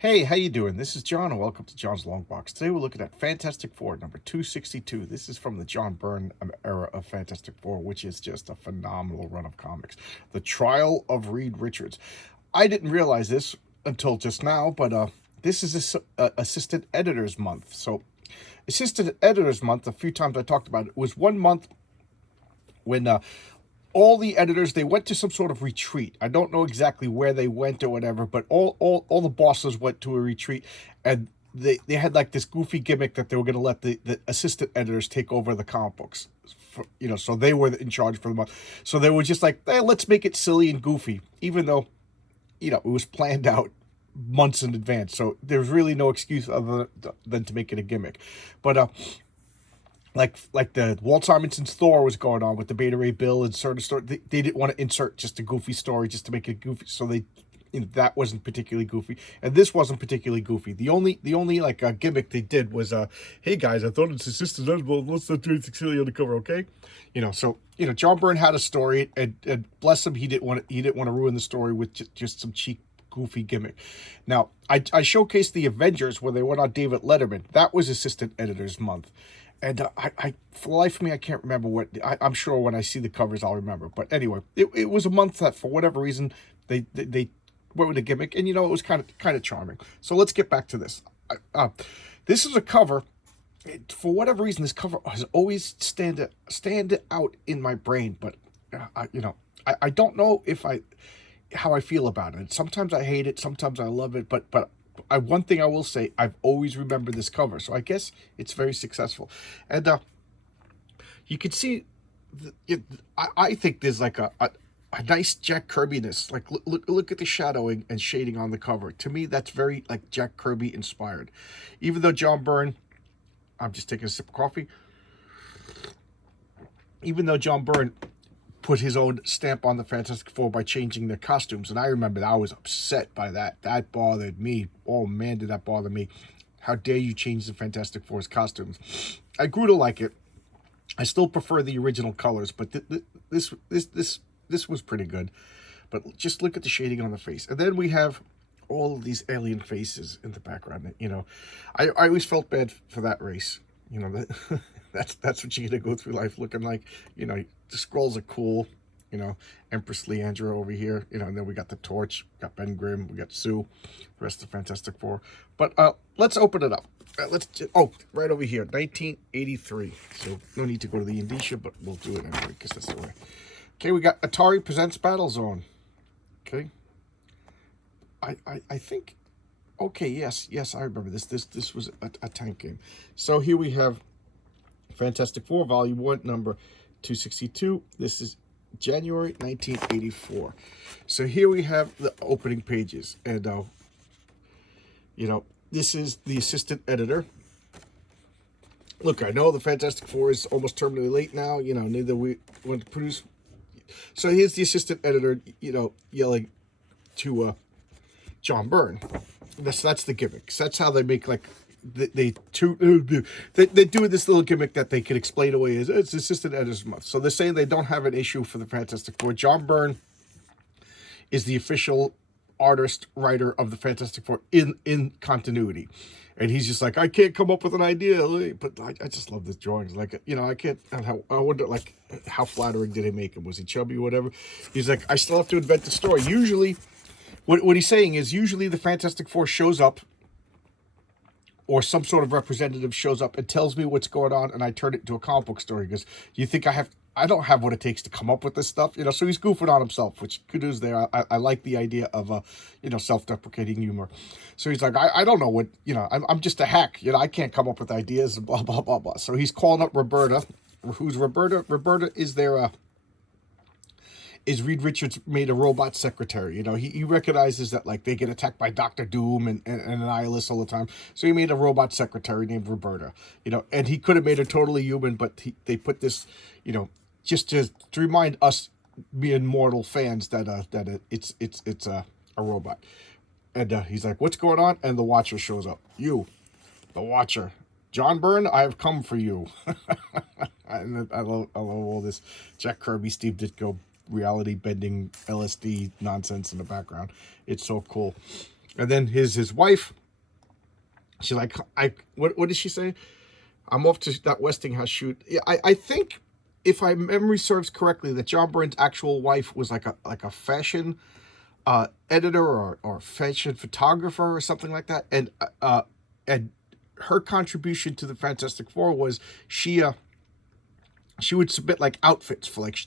Hey, how you doing? This is John, and welcome to John's Long Box. Today we're looking at Fantastic Four, number 262. This is from the John Byrne era of Fantastic Four, which is just a phenomenal run of comics. The Trial of Reed Richards. I didn't realize this until just now, but this is Assistant Editors Month. So, Assistant Editors Month, a few times I talked about it, was 1 month when all the editors, they went to some sort of retreat. I don't know exactly where they went or whatever, but all the bosses went to a retreat, and they had like this goofy gimmick that they were going to let the assistant editors take over the comic books. So they were in charge for the month. So they were just like, let's make it silly and goofy, even though, it was planned out months in advance. So there's really no excuse other than to make it a gimmick. But like the Walt Simonson's Thor was going on with the Beta Ray Bill insert a story. They didn't want to insert just a goofy story just to make it goofy, so that wasn't particularly goofy, and this wasn't particularly goofy. The only like gimmick they did was hey guys, I thought it's a sister's husband. Let's not do anything silly on the cover, okay? John Byrne had a story, and bless him, he didn't want to ruin the story with just some cheap goofy gimmick. Now I showcased the Avengers where they went on David Letterman. That was Assistant Editors Month. And I, for the life of me, I can't remember what. I'm sure when I see the covers, I'll remember. But anyway, it was a month that, for whatever reason, they went with a gimmick, and it was kind of charming. So let's get back to this. This is a cover. For whatever reason, this cover has always stand out in my brain. But I don't know how I feel about it. Sometimes I hate it. Sometimes I love it. But one thing I will say, I've always remembered this cover, so I guess it's very successful. And you can see, I think there's like a nice Jack Kirby-ness. Like look at the shadowing and shading on the cover. To me, that's very like Jack Kirby inspired. Even though John Byrne, I'm just taking a sip of coffee. Even though John Byrne put his own stamp on the Fantastic Four by changing their costumes, and I remember that I was upset by that. That bothered me. Oh man, did that bother me. How dare you change the Fantastic Four's costumes? I grew to like it. I still prefer the original colors, but this was pretty good. But just look at the shading on the face. And then we have all of these alien faces in the background. I always felt bad for that race. That's what you're gonna go through life looking like. The Skrulls are cool. Empress Leandra over here. And then we got the Torch, we got Ben Grimm, we got Sue, the rest of Fantastic Four. But let's open it up. Right over here, 1983. So no need to go to the indicia, but we'll do it anyway because that's the way. Okay, we got Atari Presents Battlezone. Okay. I think. Okay, yes, I remember this. This was a tank game. So here we have Fantastic Four, Volume 1, number 262. This is January 1984. So here we have the opening pages. And, this is the assistant editor. Look, I know the Fantastic Four is almost terminally late now. Neither we want to produce. So here's the assistant editor, yelling to John Byrne. That's the gimmick. So that's how they make, like, they're doing this little gimmick that they can explain away as it's Assistant Editors Month. So they're saying they don't have an issue for the Fantastic Four. John Byrne is the official artist writer of the Fantastic Four in continuity, and he's just like, I can't come up with an idea, but I just love the drawings. Like, I can't. I wonder, like, how flattering did he make him? Was he chubby or whatever? He's like, I still have to invent the story. Usually, what he's saying is, usually the Fantastic Four shows up, or some sort of representative shows up and tells me what's going on, and I turn it into a comic book story. Because you think I don't have what it takes to come up with this stuff, So he's goofing on himself, which kudos there. I like the idea of self-deprecating humor. So he's like, I don't know what, I'm just a hack. I can't come up with ideas. Blah blah blah blah. So he's calling up Roberta. Who's Roberta? Roberta is is Reed Richards made a robot secretary. He recognizes that, like, they get attacked by Doctor Doom and Annihilus all the time. So he made a robot secretary named Roberta. And he could have made her totally human, but they put this, just to remind us being mortal fans that it's a robot. And he's like, what's going on? And the Watcher shows up. You, the Watcher. John Byrne, I have come for you. And I love all this Jack Kirby, Steve Ditko reality bending LSD nonsense in the background. It's so cool. And then his wife, she's like, what did she say? I'm off to that Westinghouse shoot. Yeah, I think, if my memory serves correctly, that John Byrne's actual wife was like a fashion editor or fashion photographer or something like that, and her contribution to the Fantastic Four was she would submit like outfits for like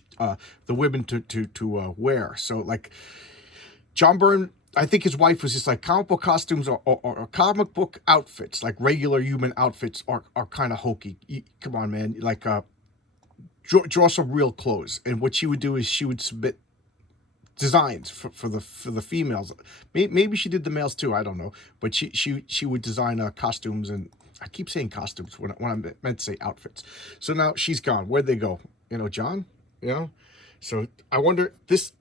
the women to wear. So like John Byrne, I think his wife was just like comic book costumes or comic book outfits, like regular human outfits are kind of hokey. Come on, man, like draw some real clothes. And what she would do is she would submit designs for the females. Maybe she did the males too, I don't know, but she would design costumes, and I keep saying costumes when I meant to say outfits. So now she's gone. Where'd they go? John, so I wonder, this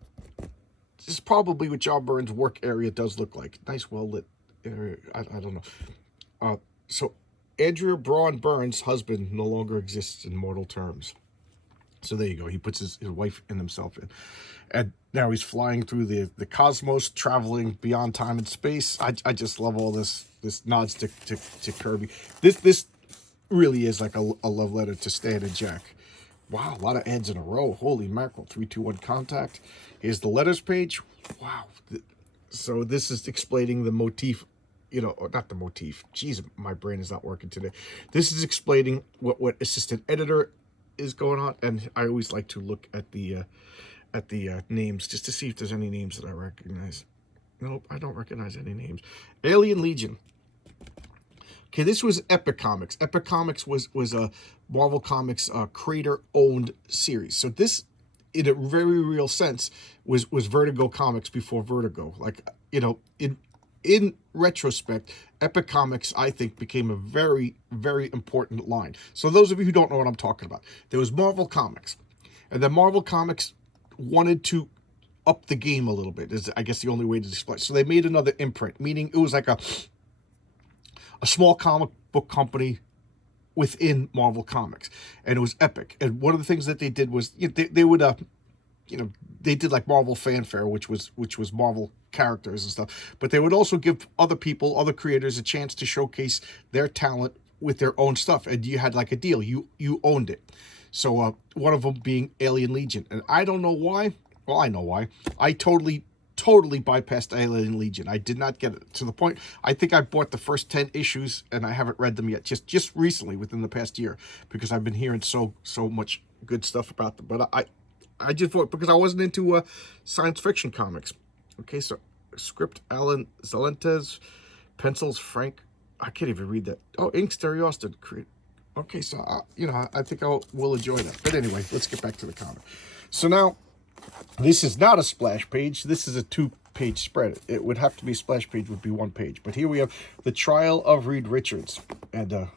is probably what John Byrne's work area does look like. Nice, well lit area. I don't know. So Andrea Braun Byrne's husband no longer exists in mortal terms. So there you go. He puts his wife and himself in. And now he's flying through the cosmos, traveling beyond time and space. I just love all this nods to Kirby. This really is like a love letter to Stan and Jack. Wow, a lot of ads in a row. Holy mackerel. 3, 2, 1, contact. Here's the letters page. Wow. So this is explaining the motif, or not the motif. Jeez, my brain is not working today. This is explaining what assistant editor is going on, and I always like to look at the names just to see if there's any names that I recognize. Nope, I don't recognize any names. Alien Legion. Okay, this was Epic Comics. Epic Comics was a Marvel Comics creator-owned series. So this, in a very real sense, was Vertigo Comics before Vertigo. Like, in retrospect, Epic Comics, I think, became a very, very important line. So those of you who don't know what I'm talking about, there was Marvel Comics, and then Marvel Comics wanted to up the game a little bit, is I guess the only way to display. So they made another imprint, meaning it was like a small comic book company within Marvel Comics, and it was Epic. And one of the things that they did was they would they did like Marvel Fanfare, which was Marvel characters and stuff, but they would also give other creators a chance to showcase their talent with their own stuff, and you had like a deal, you owned it. So one of them being Alien Legion, and I don't know why. Well, I know why. I totally bypassed Alien Legion. I did not get it to the point. I think I bought the first 10 issues and I haven't read them yet, just recently, within the past year, because I've been hearing so much good stuff about them. But I just bought because I wasn't into science fiction comics. Okay, so script Alan Zelentes, pencils Frank. I can't even read that. Oh, ink Terry Austin create. Okay, so I think we'll enjoy that. But anyway, let's get back to the comic. So now, this is not a splash page. This is a 2-page spread. It would have to be a splash page, would be 1 page. But here we have the trial of Reed Richards. And,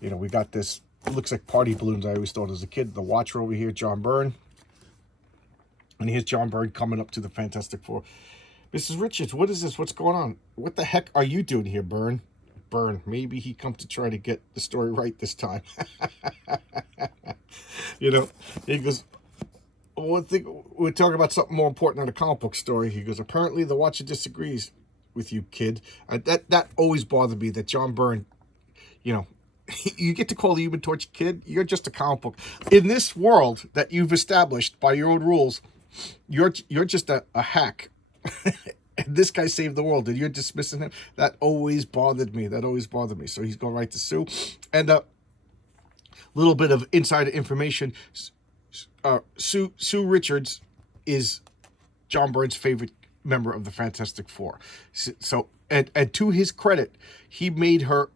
we got this, it looks like party balloons, I always thought as a kid. The Watcher over here, John Byrne. And here's John Byrne coming up to the Fantastic Four. Mrs. Richards, what is this? What's going on? What the heck are you doing here, Byrne? Byrne, maybe he come to try to get the story right this time. He goes, one thing, we're talking about something more important than a comic book story. He goes, apparently the Watcher disagrees with you, kid. That always bothered me, that John Byrne, you get to call the Human Torch kid. You're just a comic book. In this world that you've established by your own rules, you're just a hack. And this guy saved the world, and you're dismissing him. That always bothered me. So he's going right to Sue. And a little bit of insider information. Sue Richards is John Byrne's favorite member of the Fantastic Four. So, and to his credit, he made her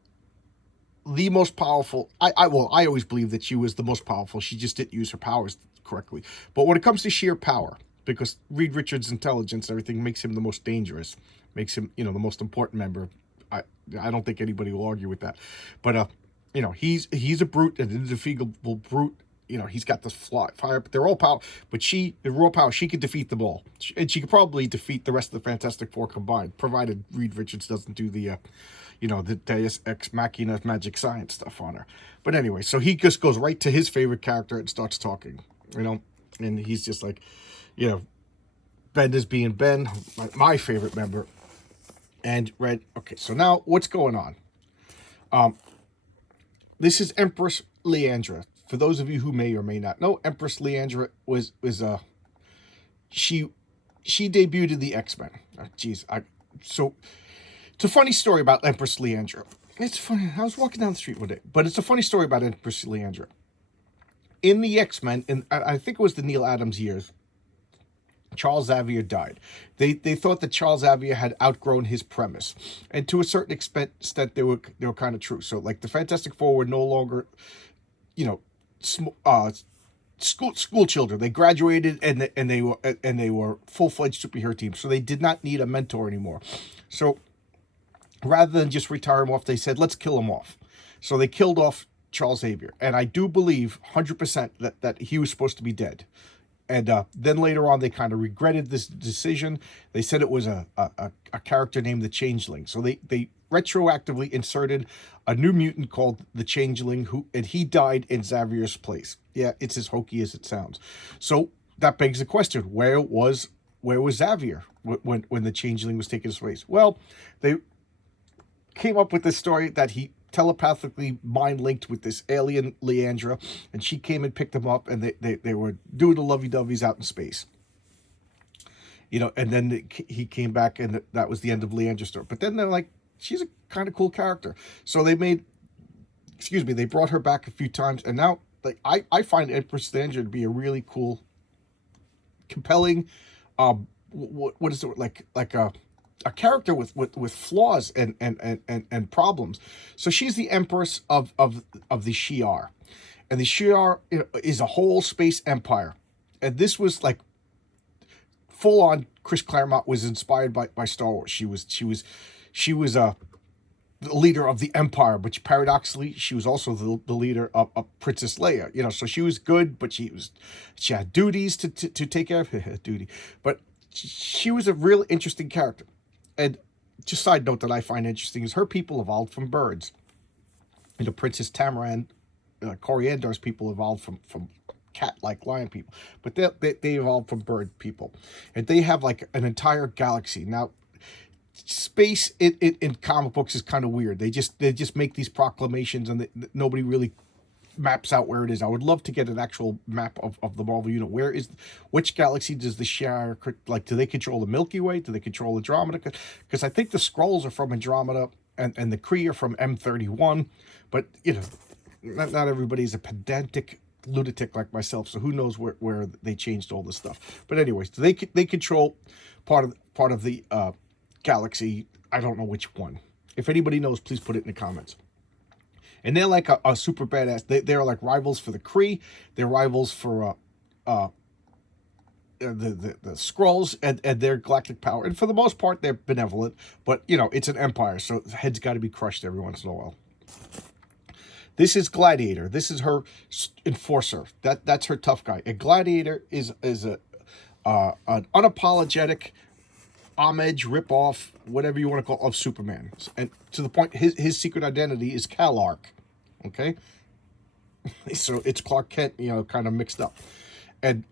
the most powerful. I always believed that she was the most powerful. She just didn't use her powers correctly. But when it comes to sheer power, because Reed Richards' intelligence and everything makes him the most dangerous, makes him, the most important member. I don't think anybody will argue with that. But, he's a brute, an indefatigable brute. He's got this fire, but they're all power. But in raw power, she could defeat them all. And she could probably defeat the rest of the Fantastic Four combined, provided Reed Richards doesn't do the, the Deus Ex Machina magic science stuff on her. But anyway, so he just goes right to his favorite character and starts talking, and he's just like, Ben is being Ben, my favorite member. and read. Okay, so now what's going on? This is Empress Leandra. For those of you who may or may not know, Empress Leandra was she debuted in the X-Men. So it's a funny story about Empress Leandra. It's funny. I was walking down the street one day, but it's a funny story about Empress Leandra. In the X-Men, and I think it was the Neil Adams years, Charles Xavier died. They thought that Charles Xavier had outgrown his premise, and to a certain extent, they were kind of true. So, like, the Fantastic Four were no longer, school children. They graduated and they were full-fledged superhero teams. So they did not need a mentor anymore. So rather than just retire him off, they said, let's kill him off. So they killed off Charles Xavier, and I do believe 100% that he was supposed to be dead. And then later on, they kind of regretted this decision. They said it was a character named the Changeling. So they retroactively inserted a new mutant called the Changeling, and he died in Xavier's place. Yeah, it's as hokey as it sounds. So that begs the question: where was Xavier when the Changeling was taking his place? Well, they came up with this story that he telepathically mind linked with this alien Leandra, and she came and picked him up, and they were doing the lovey-doveys out in space. And then he came back, and that was the end of Leandra's story. But then they're like, she's a kind of cool character. So they brought her back a few times, and now I find Empress Leandra to be a really cool, compelling, what is it, like a character with flaws and problems. So she's the empress of the Shi'ar, and the Shi'ar is a whole space empire, and this was like full on. Chris Claremont was inspired by Star Wars. She was the leader of the Empire, but paradoxically she was also the leader of Princess Leia. So she was good, but she had duties to take care of. But she was a real interesting character. And just side note that I find interesting is her people evolved from birds. Princess Tamaran, Coriandar's people evolved from cat-like lion people. But they evolved from bird people. And they have like an entire galaxy. Now, space in comic books is kind of weird. They just make these proclamations, and nobody really maps out where it is. I would love to get an actual map of the Marvel unit. Which galaxy does the Shi'ar, like, do they control the Milky Way? Do they control Andromeda? Because I think the Skrulls are from Andromeda, and the Kree are from M31, but not everybody's a pedantic lunatic like myself, so who knows where they changed all this stuff. But anyways, they control part of the galaxy. I don't know which one. If anybody knows, please put it in the comments. And they're like a super badass. They're like rivals for the Kree. They're rivals for the Skrulls and their galactic power. And for the most part, they're benevolent. But, it's an empire, so heads got to be crushed every once in a while. This is Gladiator. This is her enforcer. That's her tough guy. A Gladiator is an unapologetic homage, rip-off, whatever you want to call it, of Superman. And to the point, his secret identity is Calark. Okay? So it's Clark Kent, kind of mixed up. And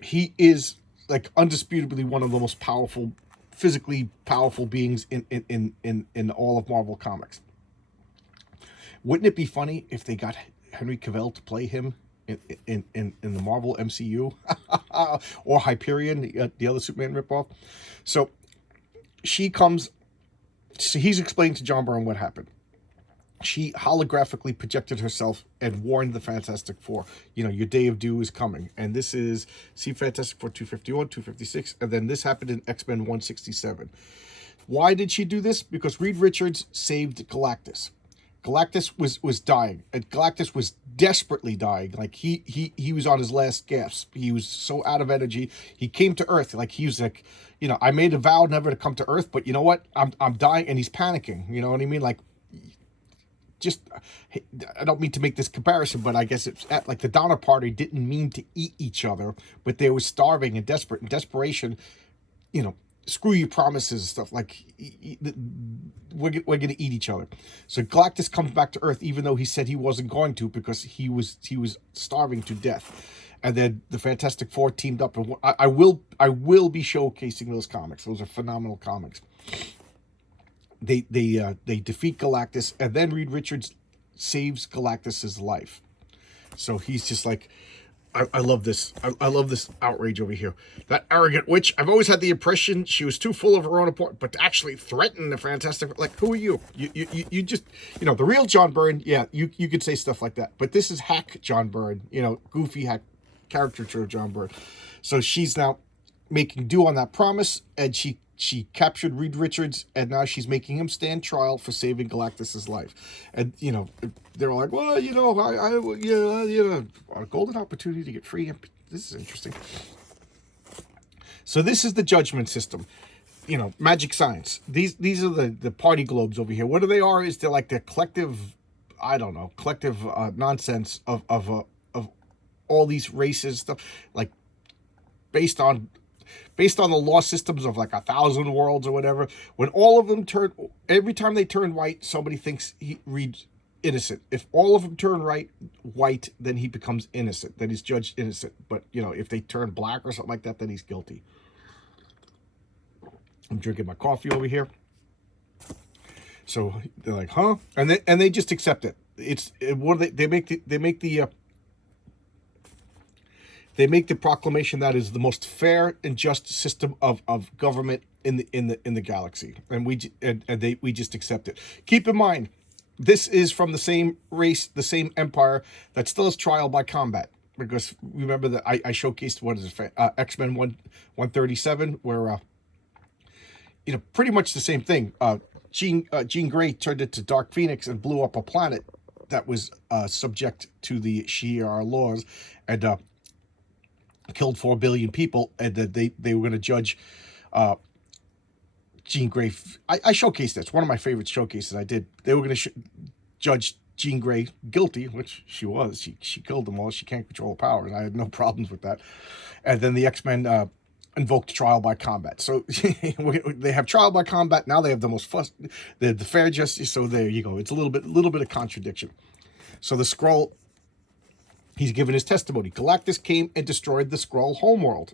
he is, like, undisputably one of the most powerful, physically powerful beings in all of Marvel Comics. Wouldn't it be funny if they got Henry Cavill to play him in the Marvel MCU? Or Hyperion, the other Superman ripoff? So he's explaining to John Byrne what happened. She holographically projected herself and warned the Fantastic Four, your day of doom is coming. And this is, Fantastic Four 251, 256, and then this happened in X-Men 167. Why did she do this? Because Reed Richards saved Galactus. Galactus was dying, and Galactus was desperately dying. Like, he was on his last gasp. He was so out of energy. He came to Earth. Like, he was like, I made a vow never to come to Earth, but you know what? I'm dying, and he's panicking. You know what I mean? Like, I don't mean to make this comparison, but I guess it's like the Donner Party didn't mean to eat each other, but they were starving and desperate. In desperation, screw your promises and stuff. Like, we're going to eat each other. So Galactus comes back to Earth, even though he said he wasn't going to, because he was starving to death. And then the Fantastic Four teamed up, and I will be showcasing those comics. Those are phenomenal comics. they defeat Galactus, and then Reed Richards saves Galactus's life. So he's just like, I love this. I love this outrage over here. That arrogant witch. I've always had the impression she was too full of her own importance, but to actually threaten the Fantastic, like, who are you? You just, the real John Byrne, yeah, you could say stuff like that. But this is hack John Byrne, goofy hack caricature of John Byrne. So she's now making do on that promise, and she captured Reed Richards, and now she's making him stand trial for saving Galactus's life. And they're like, well, a golden opportunity to get free. This is interesting. So this is the judgment system, magic science. These are the party globes over here. What they are is they're like the collective, collective nonsense of all these races stuff, like based on the law systems of like 1,000 worlds or whatever. When all of them every time they turn white, somebody thinks he reads innocent. If all of them turn white, then he becomes innocent. Then he's judged innocent. But if they turn black or something like that, then he's guilty. I'm drinking my coffee over here. So they're like, huh? And they just accept it. They make the proclamation that is the most fair and just system of government in the galaxy, and we just accept it. Keep in mind, this is from the same race, the same empire that still has trial by combat. Because remember that I showcased X-Men 137, where pretty much the same thing. Jean Grey turned into Dark Phoenix and blew up a planet that was subject to the Shi'ar laws, and killed 4 billion people, and that they were going to judge Jean Grey. I showcased this. One of my favorite showcases I did. They were going to judge Jean Grey guilty, which she was. She killed them all. She can't control her powers. I had no problems with that. And then the X-Men invoked trial by combat. So they have trial by combat. Now they have the most the fair justice. So there you go. It's a little bit of contradiction. So the Skrull, he's given his testimony. Galactus came and destroyed the Skrull homeworld.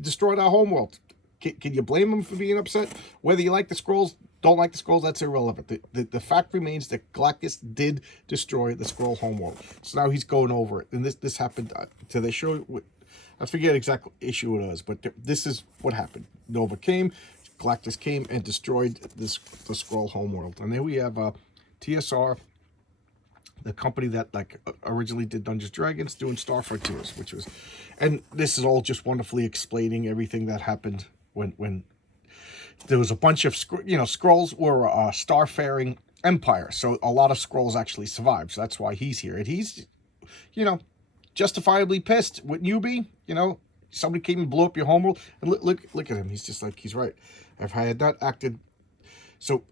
Destroyed our homeworld. Can you blame him for being upset? Whether you like the Skrulls, don't like the Skrulls, that's irrelevant. The fact remains that Galactus did destroy the Skrull homeworld. So now he's going over it. And this happened. So they show, I forget exactly what issue it was, but this is what happened. Nova came, Galactus came and destroyed the Skrull homeworld. And then we have TSR, the company that originally did Dungeons & Dragons, doing Star Frontiers, and this is all just wonderfully explaining everything that happened when there was a bunch of, Skrulls were a starfaring empire, so a lot of Skrulls actually survived, so that's why he's here, and he's, justifiably pissed. Wouldn't you be? Somebody came and blew up your homeworld, and look at him, he's just like, he's right. If I had not acted, so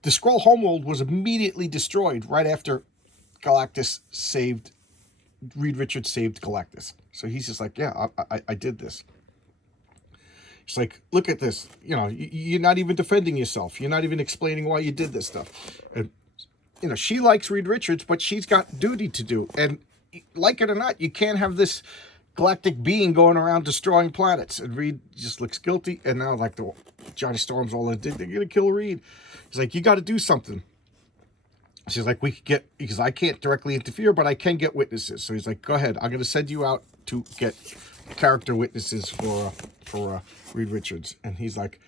the Skrull homeworld was immediately destroyed right after Reed Richards saved Galactus. So he's just like, yeah, I did this. It's like, look at this. You're not even defending yourself. You're not even explaining why you did this stuff. And, she likes Reed Richards, but she's got duty to do. And like it or not, you can't have this galactic being going around destroying planets. And Reed just looks guilty. And now, the Johnny Storm's all in, they're going to kill Reed. He's like, you got to do something. She's like, we could get, because I can't directly interfere, but I can get witnesses. So he's like, go ahead. I'm going to send you out to get character witnesses for Reed Richards. And he's like,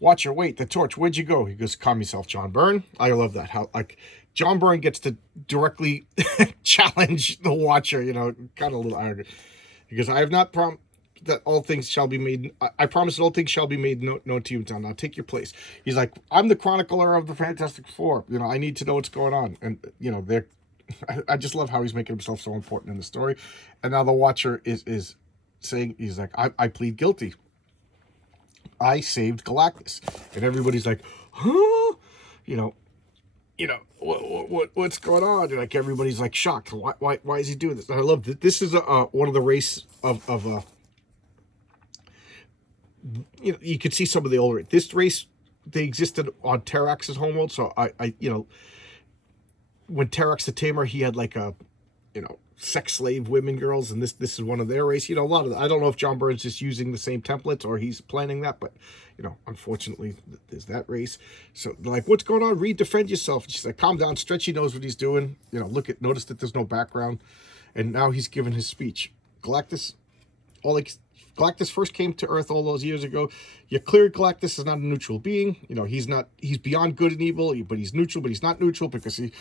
Watcher, wait, the torch, where'd you go? He goes, calm yourself, John Byrne. I love that. How, John Byrne gets to directly challenge the Watcher, kind of a little arrogant. Because I have not promised that all things shall be made. I promise that all things shall be made known to you, John. Now take your place. He's like, I'm the chronicler of the Fantastic Four. I need to know what's going on. And, I just love how he's making himself so important in the story. And now the Watcher is saying, he's like, I plead guilty. I saved Galactus. And everybody's like, huh? What's going on? And everybody's shocked. Why is he doing this? And I love that this is one of the race of you could see some of the older. This race, they existed on Terrax's homeworld. So I when Terrax the Tamer, he had sex slave women, girls, and this is one of their race. A lot of I don't know if John Byrne's just using the same templates or he's planning that, but unfortunately, there's that race. So they're like, what's going on? Reed, defend yourself. And she's like, calm down. Stretchy knows what he's doing. Notice that there's no background, and now he's giving his speech. Galactus first came to Earth all those years ago. You cleared Galactus is not a neutral being. He's beyond good and evil, but he's neutral, but he's not neutral because he's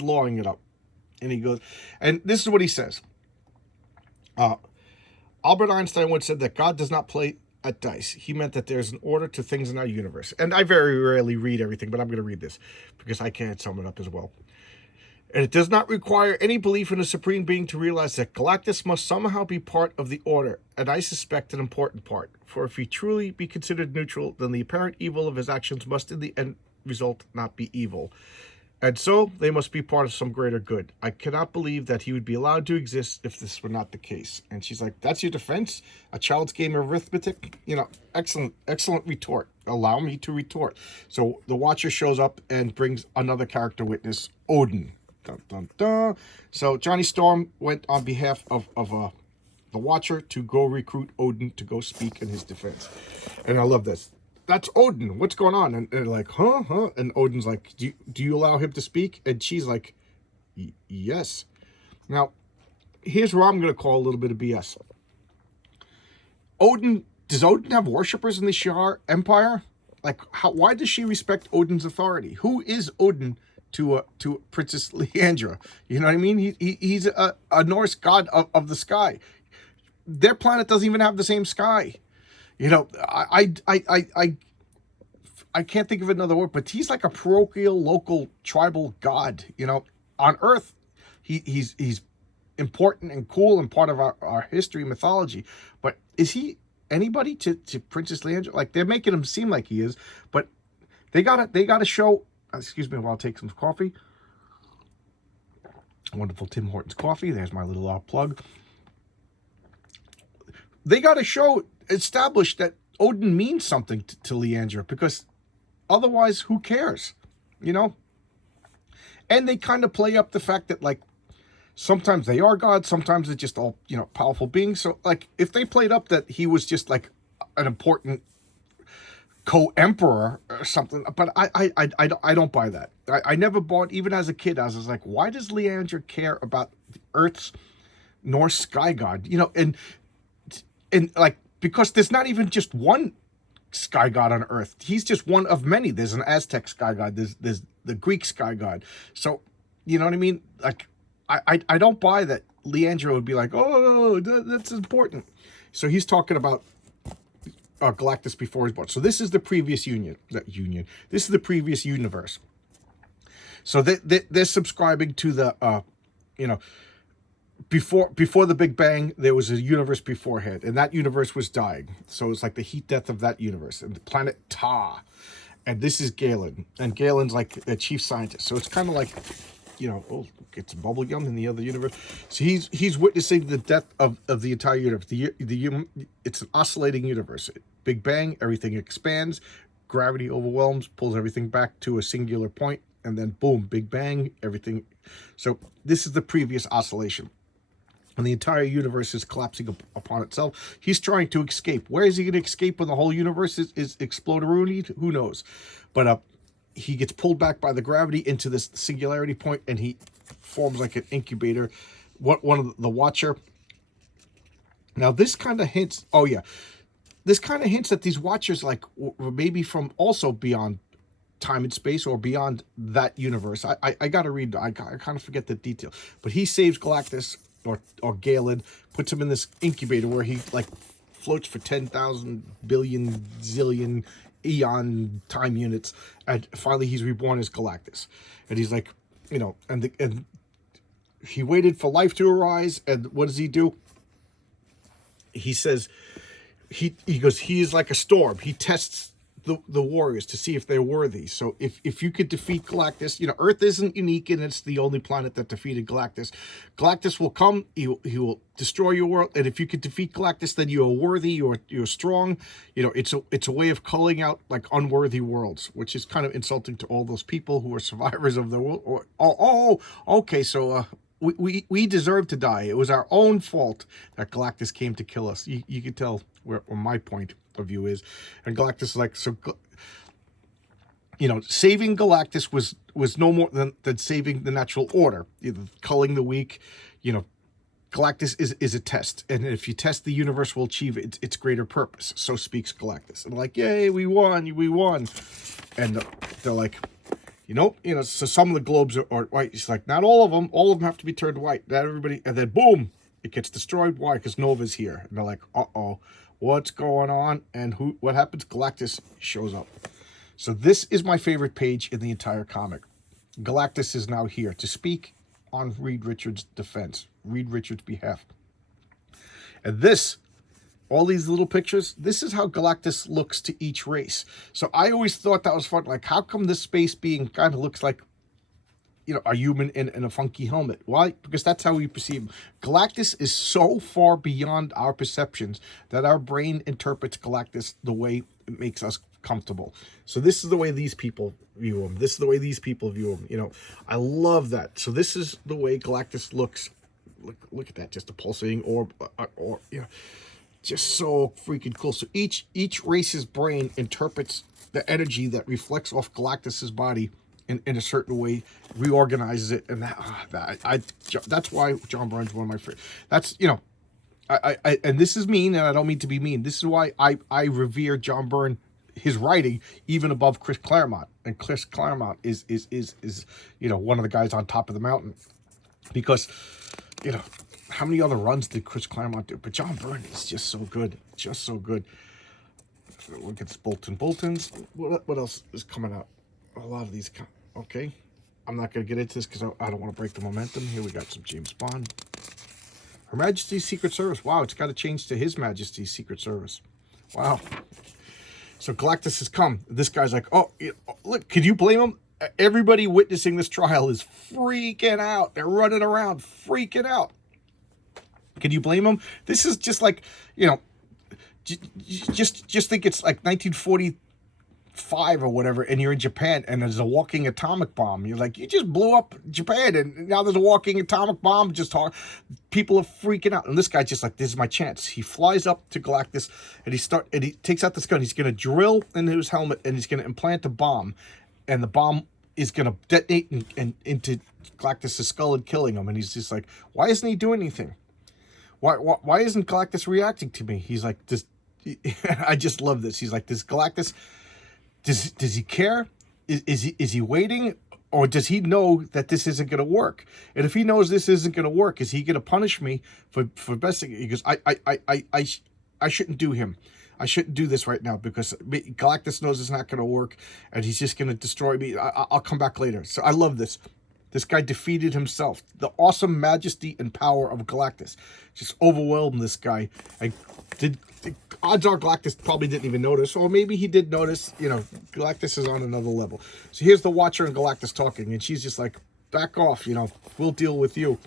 lawing it up. And he goes, and this is what he says. Albert Einstein once said that God does not play at dice. He meant that there's an order to things in our universe. And I very rarely read everything, but I'm going to read this because I can't sum it up as well. And it does not require any belief in a supreme being to realize that Galactus must somehow be part of the order, and I suspect an important part. For if he truly be considered neutral, then the apparent evil of his actions must in the end result not be evil. And so they must be part of some greater good. I cannot believe that he would be allowed to exist if this were not the case. And she's like, that's your defense? A child's game of arithmetic? Excellent retort. Allow me to retort. So the Watcher shows up and brings another character witness, Odin. Dun, dun, dun. So Johnny Storm went on behalf of the Watcher to go recruit Odin to go speak in his defense. And I love this. That's Odin. What's going on? And they're like, huh? And Odin's like, do you allow him to speak? And she's like, yes. Now, here's where I'm going to call a little bit of BS. Does Odin have worshippers in the Shi'ar Empire? Like, why does she respect Odin's authority? Who is Odin to Princess Leandra? You know what I mean? He's a Norse god of the sky. Their planet doesn't even have the same sky. I can't think of another word, but he's like a parochial, local, tribal god. On Earth, he's important and cool and part of our history, mythology. But is he anybody to Princess Leandra? Like, they're making him seem like he is, but they gotta show. Excuse me while I take some coffee. Wonderful Tim Hortons coffee. There's my little plug. They gotta establish that Odin means something to Leandra, because otherwise, who cares? And they kind of play up the fact that, like, sometimes they are gods, sometimes they're just all, powerful beings. So, like, if they played up that he was just, like, an important co-emperor or something, but I don't buy that. I never bought, even as a kid, I was like, why does Leandra care about the Earth's Norse sky god? And like, because there's not even just one sky god on Earth. He's just one of many. There's an Aztec sky god. There's the Greek sky god. So, you know what I mean? Like, I don't buy that Leandra would be like, oh, that's important. So he's talking about Galactus before he's born. So this is the previous union. This is the previous universe. So they're subscribing to the, before the Big Bang, there was a universe beforehand, and that universe was dying. So it's like the heat death of that universe, and the planet Ta. And this is Galen, and Galen's like a chief scientist. So it's kind of like, get some bubble gum in the other universe. So he's witnessing the death of the entire universe. It's an oscillating universe. Big Bang, everything expands, gravity overwhelms, pulls everything back to a singular point, and then boom, Big Bang, everything. So this is the previous oscillation. And the entire universe is collapsing upon itself. He's trying to escape. Where is he going to escape when the whole universe is exploded? Who knows? But he gets pulled back by the gravity into this singularity point, and he forms like an incubator. One of the Watcher. Now this kind of hints. Oh yeah, this kind of hints that these Watchers like maybe from also beyond time and space or beyond that universe. I gotta read. I kind of forget the detail. But he saves Galactus or Galen, puts him in this incubator where he like floats for 10,000 billion zillion eon time units, and finally he's reborn as Galactus. And he's like, and he waited for life to arise, and what does he do? He says he goes, he is like a storm. He tests the warriors to see if they're worthy. So if you could defeat Galactus, Earth isn't unique and it's the only planet that defeated Galactus. Galactus will come, he will destroy your world, and if you could defeat Galactus, then you are worthy, you're strong. It's a way of culling out like unworthy worlds, which is kind of insulting to all those people who are survivors of the world. Okay, so we deserve to die. It was our own fault that Galactus came to kill us. You can tell where my point of view is. And Galactus is like, so, saving Galactus was no more than saving the natural order. Culling the weak, Galactus is a test. And if you test, the universe will achieve its greater purpose. So speaks Galactus. And like, yay, we won. And they're like, so some of the globes are white. It's like, not all of them. All of them have to be turned white. Not everybody. And then, boom, it gets destroyed. Why? Because Nova's here. And they're like, uh-oh, what's going on? And what happens? Galactus shows up. So this is my favorite page in the entire comic. Galactus is now here to speak on Reed Richards' defense, Reed Richards' behalf. And all these little pictures, this is how Galactus looks to each race. So I always thought that was fun. Like, how come this space being kind of looks like, a human in a funky helmet? Why? Because that's how we perceive him. Galactus is so far beyond our perceptions that our brain interprets Galactus the way it makes us comfortable. So this is the way these people view him. This is the way these people view him. I love that. So this is the way Galactus looks. Look at that, just a pulsating orb, just so freaking cool. So each race's brain interprets the energy that reflects off Galactus's body in a certain way, reorganizes it, and that's why John Byrne's one of my favorites. That's I and this is mean, and I don't mean to be mean. This is why I revere John Byrne, his writing, even above Chris Claremont. And Chris Claremont is one of the guys on top of the mountain, because how many other runs did Chris Claremont do? But John Byrne is just so good. Look at this Boltons. What else is coming out? A lot of these. Okay. I'm not going to get into this because I don't want to break the momentum. Here we got some James Bond. Her Majesty's Secret Service. Wow, it's got to change to His Majesty's Secret Service. Wow. So Galactus has come. This guy's like, oh, look, could you blame him? Everybody witnessing this trial is freaking out. They're running around, freaking out. Can you blame them? This is just like, just think it's like 1945 or whatever, and you're in Japan, and there's a walking atomic bomb. You're like, you just blew up Japan, and now there's a walking atomic bomb. People are freaking out, and this guy's just like, this is my chance. He flies up to Galactus, and he takes out this gun. He's gonna drill into his helmet, and he's gonna implant a bomb, and the bomb is gonna detonate and into Galactus' skull and killing him. And he's just like, why isn't he doing anything? Why isn't Galactus reacting to me? He's like, I just love this. He's like, does Galactus, does he care? Is he waiting? Or does he know that this isn't going to work? And if he knows this isn't going to work, is he going to punish me for besting? He goes, I shouldn't do him. I shouldn't do this right now because Galactus knows it's not going to work, and he's just going to destroy me. I'll come back later. So I love this. This guy defeated himself. The awesome majesty and power of Galactus just overwhelmed this guy. Odds are Galactus probably didn't even notice, or maybe he did notice. Galactus is on another level. So here's the Watcher and Galactus talking, and she's just like, back off, we'll deal with you.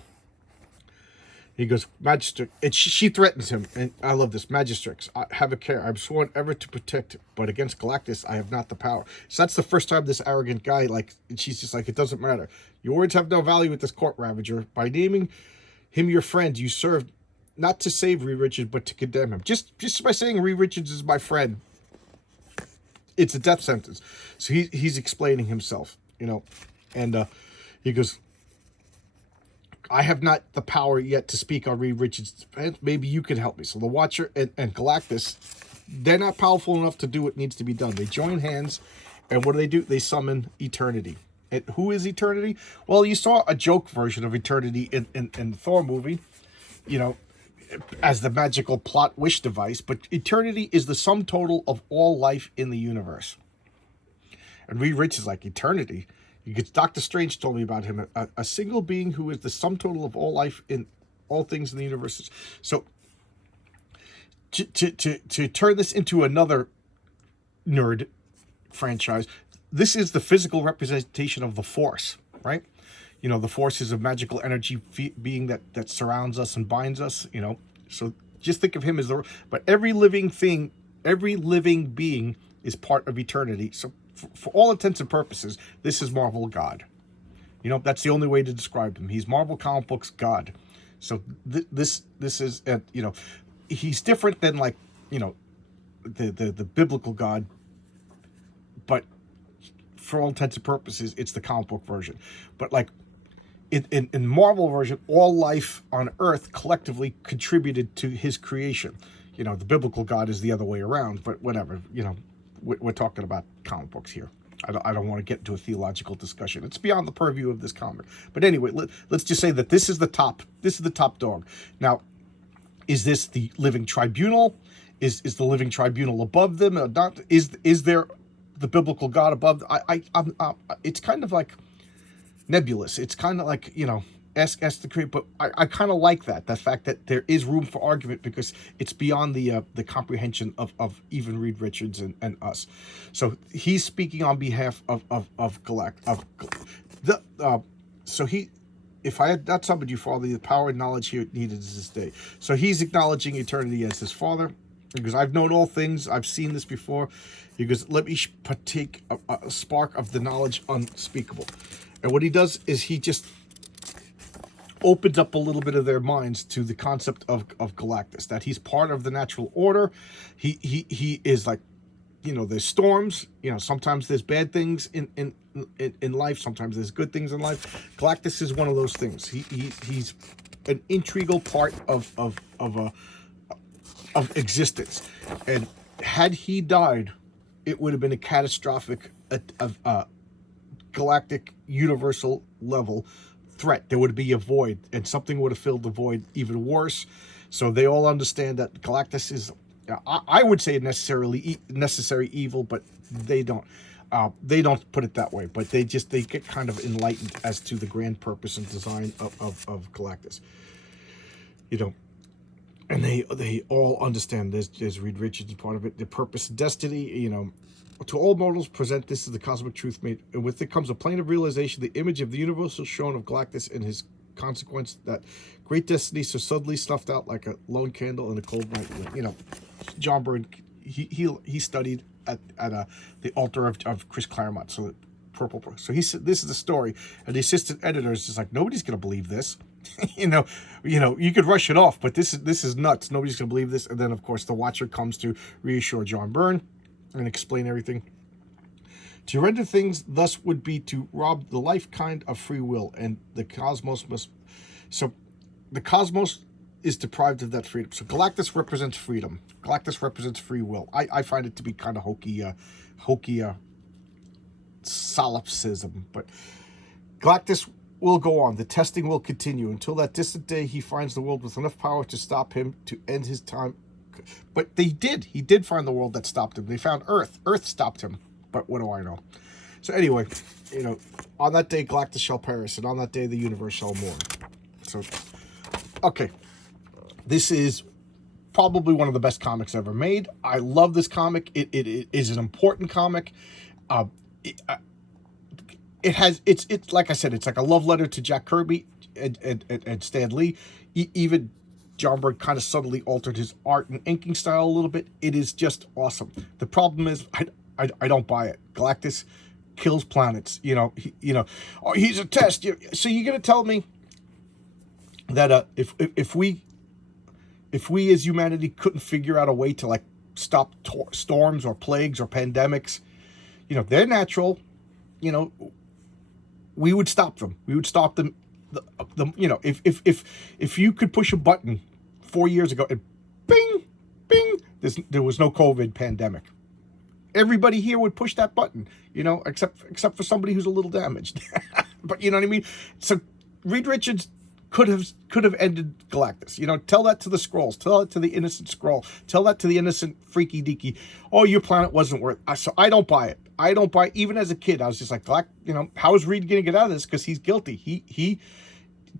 He goes, Magistrate, and she threatens him, and I love this. Magistrates, have a care. I'm sworn ever to protect, but against Galactus, I have not the power. So that's the first time this arrogant guy, and she's just like, it doesn't matter. Your words have no value with this court ravager. By naming him your friend, you served not to save Reed Richards, but to condemn him. Just by saying Reed Richards is my friend, it's a death sentence. So he's explaining himself, and he goes, I have not the power yet to speak on Reed Richards' defense. Maybe you can help me. So the Watcher and Galactus, they're not powerful enough to do what needs to be done. They join hands, and what do? They summon Eternity. And who is Eternity? Well, you saw a joke version of Eternity in the Thor movie, as the magical plot wish device. But Eternity is the sum total of all life in the universe. And Reed Richards is like, Eternity? Because Doctor Strange told me about him, a single being who is the sum total of all life in all things in the universe. So to turn this into another nerd franchise, this is the physical representation of the Force, right? You know, the Force is a magical energy being that surrounds us and binds us, you know. So just think of him as but every living thing, every living being is part of eternity. So for all intents and purposes, this is Marvel God. You know, that's the only way to describe him. He's Marvel comic books God. So this is, you know, he's different than, like, you know, the biblical God, but for all intents and purposes, it's the comic book version. But like in Marvel version, all life on Earth collectively contributed to his creation. You know, the biblical God is the other way around, but whatever. You know, we're talking about comic books here. I don't want to get into a theological discussion. It's beyond the purview of this comic. But anyway, let's just say that this is the top. This is the top dog. Now, is this the living tribunal? Is the living tribunal above them? Or not? Is there the biblical God above? I'm it's kind of like nebulous. It's kind of like, you know, ask the create, but I kind of like that. The fact that there is room for argument because it's beyond the comprehension of even Reed Richards and us. So he's speaking on behalf of Galactus. So he, if I had not summoned you, Father, the power and knowledge here needed is this day. So he's acknowledging eternity as his Father. Because I've known all things, I've seen this before. He goes, let me partake a spark of the knowledge unspeakable. And what he does is he just opens up a little bit of their minds to the concept of Galactus, that he's part of the natural order. He is like, you know, there's storms, you know, sometimes there's bad things in life, sometimes there's good things in life. Galactus is one of those things. He's an integral part of existence, and had he died, it would have been a catastrophic galactic universal level threat. There would be a void, and something would have filled the void even worse. So they all understand that Galactus is, I would say, necessary evil, but they don't put it that way. But they get kind of enlightened as to the grand purpose and design of Galactus, you know. And they all understand. There's Reed Richards part of it. The purpose and destiny, you know, to all mortals present this is the cosmic truth made, and with it comes a plane of realization, the image of the universal shown of Galactus and his consequence, that great destiny so suddenly snuffed out like a lone candle in a cold night. You know, John Byrne, he studied at the altar of Chris Claremont, so purple. So he said this is the story, and the assistant editor is just like, nobody's gonna believe this. you know, you could rush it off, but this is nuts. Nobody's gonna believe this. And then, of course, the Watcher comes to reassure John Byrne and explain everything. To render things thus would be to rob the life kind of free will, and the cosmos must. So, the cosmos is deprived of that freedom. So Galactus represents freedom. Galactus represents free will. I find it to be kind of hokey solipsism, but Galactus will go on. The testing will continue until that distant day he finds the world with enough power to stop him, to end his time. But he did find the world that stopped him. They found Earth. Earth stopped him. But what do I know? So anyway, you know, on that day Galactus shall perish, and on that day the universe shall mourn. So, okay. This is probably one of the best comics ever made. I love this comic. It is an important comic. It's like I said, it's like a love letter to Jack Kirby and Stan Lee. Even John Byrne kind of subtly altered his art and inking style a little bit. It is just awesome. The problem is I don't buy it. Galactus kills planets. You know, he's a test. So you're gonna tell me that if we as humanity couldn't figure out a way to, like, stop storms or plagues or pandemics, you know, they're natural, you know, we would stop them. We would stop them. You know, if you could push a button 4 years ago and bing, bing, there was no COVID pandemic. Everybody here would push that button, you know, except for somebody who's a little damaged. But you know what I mean? So Reed Richards could have ended Galactus. You know, tell that to the Skrulls. Tell it to the innocent Skrull. Tell that to the innocent freaky deaky. Oh, your planet wasn't worth. So I don't buy it. I don't buy it. Even as a kid, I was just like, you know, how is Reed going to get out of this? Because he's guilty. He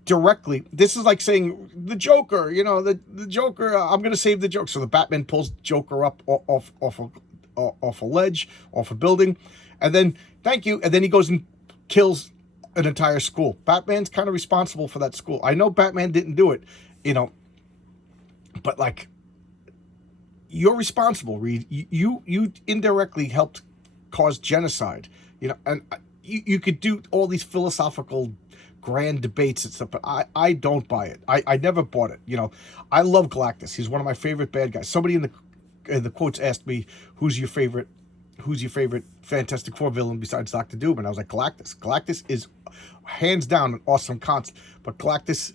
directly. This is like saying the Joker. You know, the Joker. I'm going to save the Joker. So the Batman pulls Joker up off of off a ledge, off a building, and then thank you, and then he goes and kills an entire school. Batman's kind of responsible for that school. I know Batman didn't do it, but like, you're responsible, Reed. You indirectly helped cause genocide, and you could do all these philosophical grand debates and stuff, but I don't buy it. I never bought it. I love Galactus. He's one of my favorite bad guys. Somebody in the quotes asked me, who's your favorite Fantastic Four villain besides Dr. Doom? And I was like, Galactus. Galactus is hands down an awesome concept, but Galactus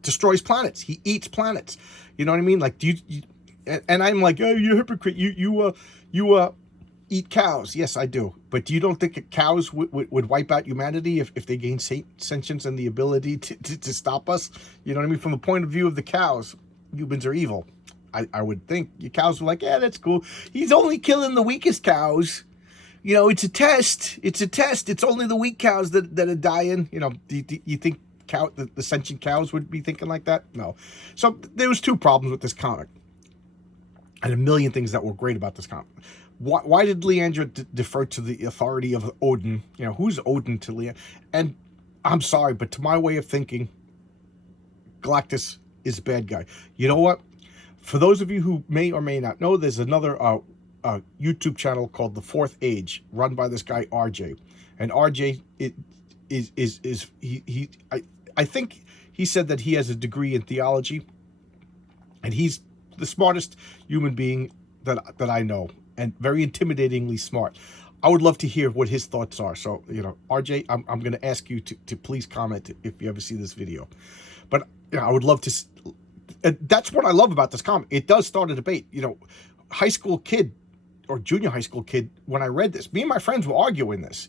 destroys planets. He eats planets. You know what I mean? Like, and I'm like, oh, you're a hypocrite. You eat cows. Yes, I do. But you don't think cows would wipe out humanity if they gain sentience and the ability to stop us? You know what I mean? From the point of view of the cows, humans are evil. I would think your cows were like, yeah, that's cool. He's only killing the weakest cows. It's a test. It's a test. It's only the weak cows that are dying. Do you think the sentient cows would be thinking like that? No. So there was two problems with this comic, and a million things that were great about this comic. Why did Leandra defer to the authority of Odin? Who's Odin to Leandra? And I'm sorry, but to my way of thinking, Galactus is a bad guy. You know what? For those of you who may or may not know, there's another YouTube channel called The Fourth Age, run by this guy RJ. And RJ I think he said that he has a degree in theology, and he's the smartest human being that I know, and very intimidatingly smart. I would love to hear what his thoughts are. So, RJ, I'm going to ask you to please comment if you ever see this video. But I would love to. That's what I love about this comic. It does start a debate. High school kid or junior high school kid, when I read this, me and my friends were arguing this.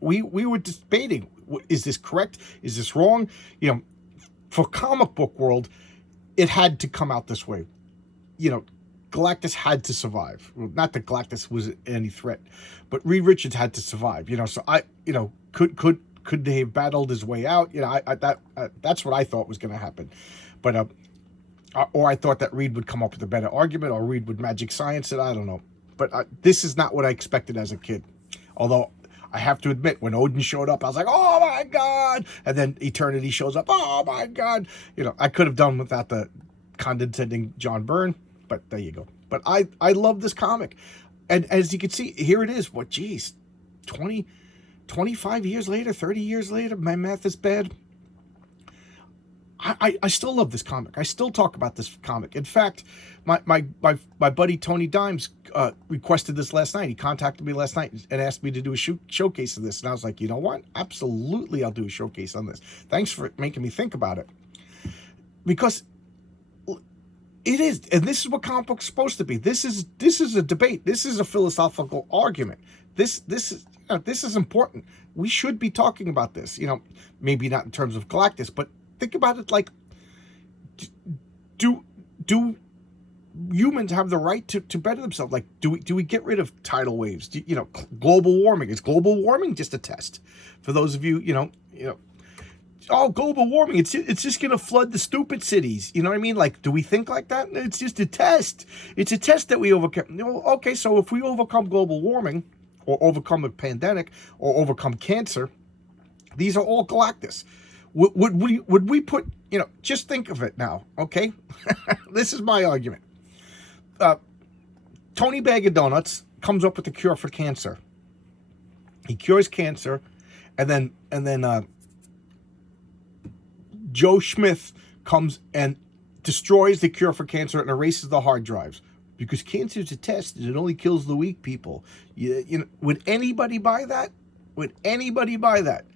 We were debating, is this correct? Is this wrong? For comic book world, it had to come out this way. Galactus had to survive. Well, not that Galactus was any threat, but Reed Richards had to survive. So could they have battled his way out? That's what I thought was going to happen. But or I thought that Reed would come up with a better argument, or Reed would magic science it. I don't know. But this is not what I expected as a kid. Although I have to admit, when Odin showed up, I was like, oh my God. And then Eternity shows up. Oh my God. I could have done without the condescending John Byrne, but there you go. But I love this comic. And as you can see, here it is. 25 years later, 30 years later, my math is bad. I still love this comic. I still talk about this comic. In fact, my buddy Tony Dimes requested this last night. He contacted me last night and asked me to do a showcase of this. And I was like, you know what? Absolutely, I'll do a showcase on this. Thanks for making me think about it. Because it is, and this is what comic books are supposed to be. This is a debate. This is a philosophical argument. This is important. We should be talking about this. Maybe not in terms of Galactus, but think about it like, do humans have the right to better themselves? Like, do we get rid of tidal waves? Global warming. Is global warming just a test? For those of you, oh, global warming, it's just going to flood the stupid cities. You know what I mean? Like, do we think like that? It's just a test. It's a test that we overcome. Okay, so if we overcome global warming, or overcome a pandemic, or overcome cancer, these are all Galactus. Would we put, just think of it now, okay? This is my argument. Tony Bag of Donuts comes up with a cure for cancer. He cures cancer, and then Joe Smith comes and destroys the cure for cancer and erases the hard drives. Because cancer is a test, and it only kills the weak people. Would anybody buy that? Would anybody buy that?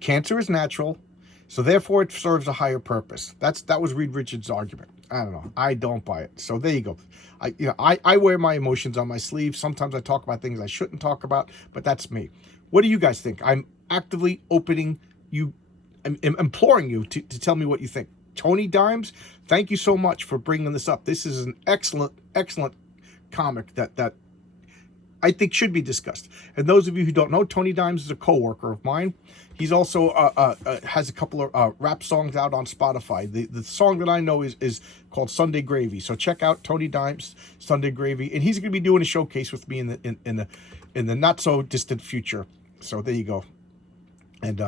Cancer is natural, so therefore it serves a higher purpose. That was Reed Richards' argument. I don't know. I don't buy it. So there you go. I wear my emotions on my sleeve. Sometimes I talk about things I shouldn't talk about, but that's me. What do you guys think? I'm actively I'm imploring you to tell me what you think. Tony Dimes, thank you so much for bringing this up. This is an excellent comic that I think should be discussed. And those of you who don't know, Tony Dimes is a coworker of mine. He's also has a couple of rap songs out on Spotify. The song that I know is called Sunday Gravy. So check out Tony Dimes, Sunday Gravy, and he's going to be doing a showcase with me in the not so distant future. So there you go. And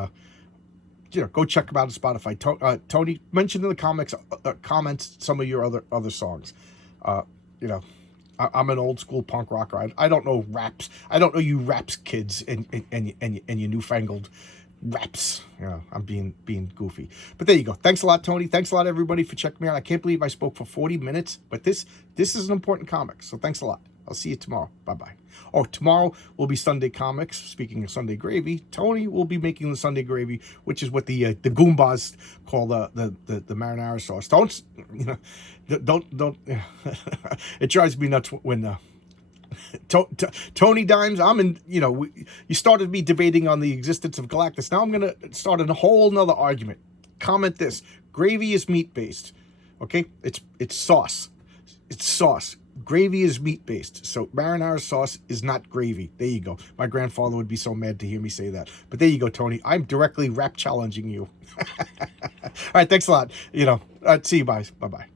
go check him out on Spotify. Tony, mention in the comments some of your other songs. I'm an old school punk rocker. I don't know raps. I don't know you raps kids and your newfangled raps. I'm being goofy. But there you go. Thanks a lot, Tony. Thanks a lot, everybody, for checking me out. I can't believe I spoke for 40 minutes, but this is an important comic. So thanks a lot. I'll see you tomorrow. Bye-bye. Oh, tomorrow will be Sunday Comics. Speaking of Sunday Gravy, Tony will be making the Sunday Gravy, which is what the Goombas call the marinara sauce. Don't. It drives me nuts when Tony Dimes. I'm in. You started me debating on the existence of Galactus. Now I'm gonna start a whole nother argument. Comment this: gravy is meat based. Okay, it's sauce. It's sauce. Gravy is meat-based, so marinara sauce is not gravy. There you go. My grandfather would be so mad to hear me say that. But there you go, Tony. I'm directly rap challenging you. All right, thanks a lot. See you guys. Bye-bye.